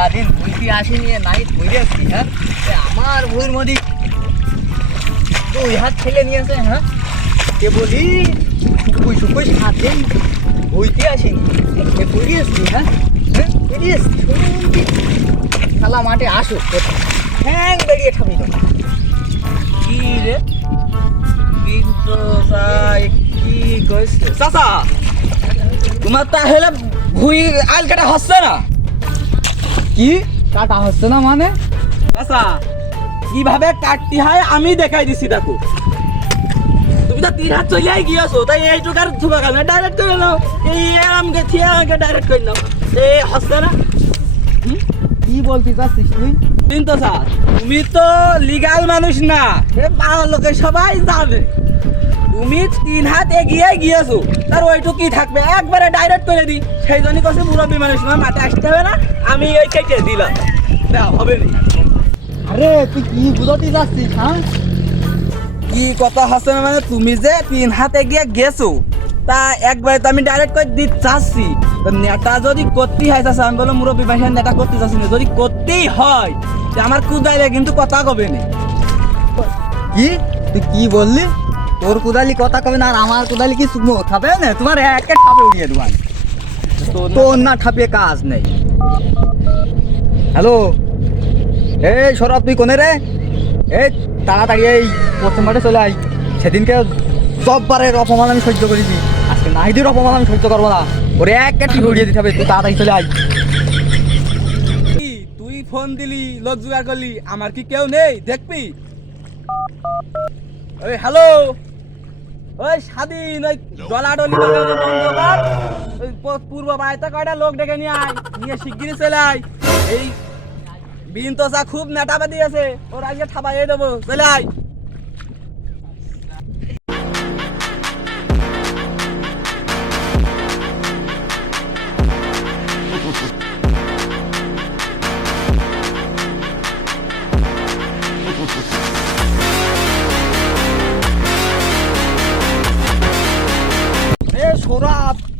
কদিন বুঝতে আসেনি এ নাই ধরে আসছি হ্যাঁ? আমার ভুঁইর মধ্যে দুই হাত ছেলে নিয়েছে হ্যাঁ? কে বলি শুকুই শুকুই সাত দিন বুঝতে আসেনি। এ ধরে আসছি হ্যাঁ? হ্যাঁ আসছি শুনছি মাঠে আসো হ্যাং, বেরিয়ে ঠাবি তো কি রে? কিন্তু কি কইছে? চাচা, তোমার তাহলে ভুই আল কাটা হচ্ছে না? কি? কাটা হচ্ছে না মানে? আচ্ছা কীভাবে কাটতে হয় আমি দেখাই দিছি দেখো। তুমি তো তিন হাত চলে গিয়েছো তাই এইটুক আর ধুবা কেন ডাইরেক্ট করে নাও। এই আমাকে থিয়া আমাকে ডাইরেক্ট করে নাও। এই হচ্ছে না? কি বলতে চাচ্ছিস তুই? কিন্তু স্যার তুমি তো লিগাল মানুষ না। এ পাড়ার লোকে সবাই জানে। তুমি তিন হাত এগিয়ে গিয়েছো তার ওইটুকু কি থাকবে? একবারে ডাইরেক্ট করে দিই। সেই জন্যই কাছে মুরব্বী মানুষ না মাঠে আসতে হবে না আমি এই কেটে দিলাম। হবে না। আরে তুই কি বুঝতে চাচ্ছিস হ্যাঁ? কি কথা হচ্ছে না মানে তুমি যে তিন হাত এগিয়ে গেছো তা একবারে তো আমি ডাইরেক্ট করে দিতে চাচ্ছি। নেতা যদি করতেই হয় চাচ্ছি আমি বলো মুরব্বী ভাষায় নেতা করতে চাচ্ছি না। যদি করতেই হয় আমার কুদাইলে কিন্তু কথা কবে না? কি? তুই কি বললি? তোর কুদালি কথা কবে না আমার কুদালি কি সুমো খাবে না, তোমার একে ঠাপে উড়িয়ে দেবান তোর না ঠাপে কাজ নেই। হ্যালো? এই সরব তুই কোনে রে? এই, তাড়াতাড়ি এই পশ্চিম মাঠে চলে আই সেদিনকে সববারের অপমান আমি সহ্য করেছি। আজকে নাহিদের অপমান আমি সহ্য করব না। ওরে এক কাটি উড়িয়ে দিতে হবে তুই তাড়াতাড়ি চলে আই তুই ফোন দিলি, লোক জোগাড় করলি, আমার কি কেউ নেই? দেখবি? হ্যালো? ওই স্বাধীন, ওই ডলাডলি বন্ধ ওই পূর্ব বাড়িতে কয়টা লোক ডেকে নিয়ে আয়, নিয়ে শিগগিরই চলে আয়। এই বিন তো খুব নেটাবে দিয়েছে, ওর আজকে ঠাপাইয়ে দেবো, চলে আয়।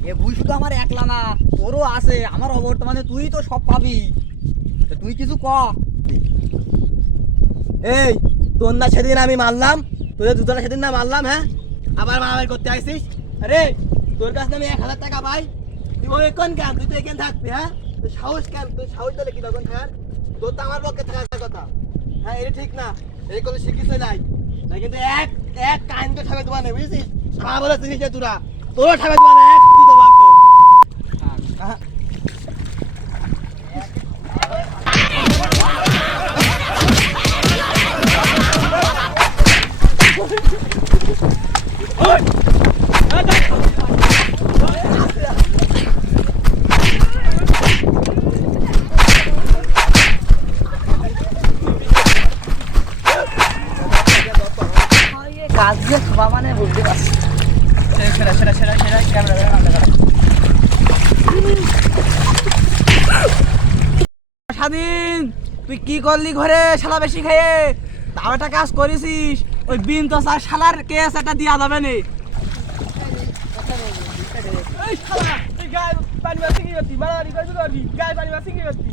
এ ভুই শুধু আমার একলা না, তোরও আছে আমার অবর্তমানে তুই তো সব পাবি। তুই কিছু ক? এই, তোর না সেদিন আমি মারলাম, তোদের দুজনে সেদিন না মারলাম হ্যাঁ? আবার মারামারি করতে আইসিস? আরে, তোর কাছে আমি এক হাজার টাকা পাই। তুই ওই কোন তুই তো এখানে থাকবি হ্যাঁ? তোর সাহস কেন তোর সাহস তাহলে কি তখন থাকার তোর তো আমার পক্ষে থাকার কথা। হ্যাঁ এটা ঠিক না। এই কোনো শিখিস নাই। কিন্তু এক এক কাহিন তো ঠাবে তোমার বুঝছিস? আমার বলে চিনিস যে তোরা। তোরও ঠাবে তোমার এক তুই তো বাধ্য হ্যাঁ কাজ যে খাওয়া মানে বুঝতে পারছি। ক্যামেরা স্বাধীন তুই কি করলি ঘরে শালা বেশি খেয়ে? তাও একটা কাজ করেছিস ওই বিন তো স্যার শালার কেস একটা দিয়া যাবে নে। এই শালা, এই গায়ে পানি মাসি কি করতি? মারামারি করবি করবি, গায়ে পানি মাসি কি করতি?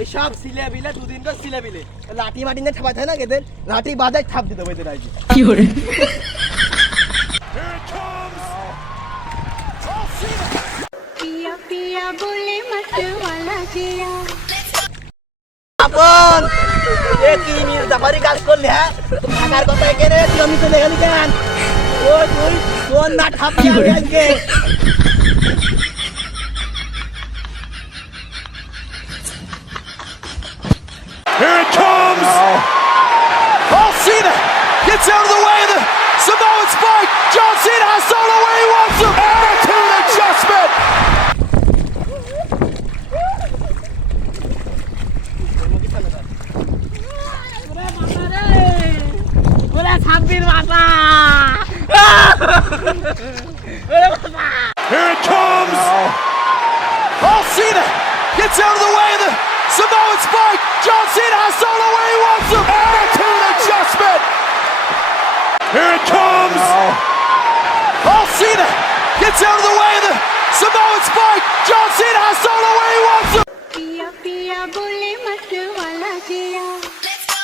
এই সব সিলে বিলে দুদিন তো সিলে বিলে। লাঠি মাটি নিয়ে ঠাপাতে হয় না এদের লাঠি বাজায় ঠাপ দিতে হবে এদের আজকে কি করে? আপন! এ কি মির জাফারি হ্যাঁ? কথা কে তুই আমি চলে গেলি কেন? ও তুই তোর না ঠাপ কি Here it comes! Oh. oh, Cena gets out of the way of the Samoan spike! John Cena has Solo where he wants him! Attitude adjustment! Here it comes! Oh. oh, Cena gets out of the way of the Samoan spike! John Cena has Solo where he wants him! Let's go.